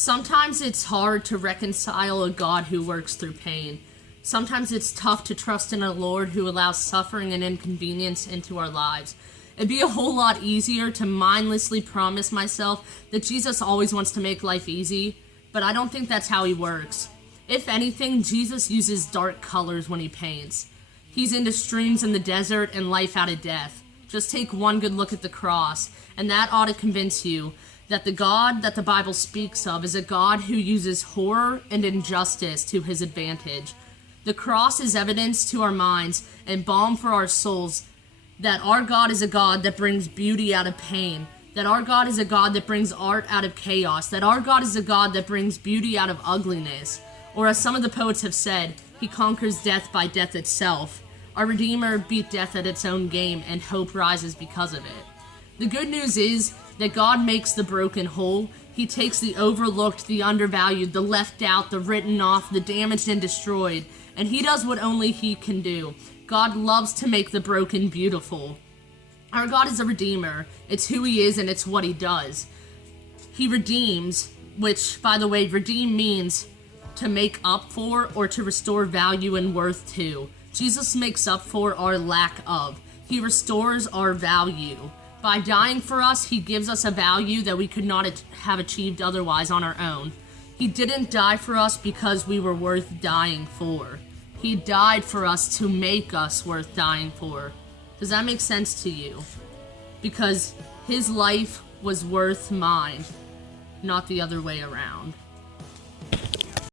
Sometimes it's hard to reconcile a God who works through pain. Sometimes it's tough to trust in a Lord who allows suffering and inconvenience into our lives. It'd be a whole lot easier to mindlessly promise myself that Jesus always wants to make life easy, but I don't think that's how he works. If anything, Jesus uses dark colors when he paints. He's into streams in the desert and life out of death. Just take one good look at the cross, and that ought to convince you that the God that the Bible speaks of is a God who uses horror and injustice to his advantage. The cross is evidence to our minds and balm for our souls that our God is a God that brings beauty out of pain, that our God is a God that brings art out of chaos, that our God is a God that brings beauty out of ugliness. Or as some of the poets have said, he conquers death by death itself. Our Redeemer beat death at its own game, and hope rises because of it. The good news is that God makes the broken whole. He takes the overlooked, the undervalued, the left out, the written off, the damaged and destroyed, and he does what only he can do. God loves to make the broken beautiful. Our God is a redeemer. It's who he is and it's what he does. He redeems, which, by the way, redeem means to make up for or to restore value and worth to. Jesus makes up for our lack of. He restores our value. By dying for us, he gives us a value that we could not have achieved otherwise on our own. He didn't die for us because we were worth dying for. He died for us to make us worth dying for. Does that make sense to you? Because his life was worth mine, not the other way around.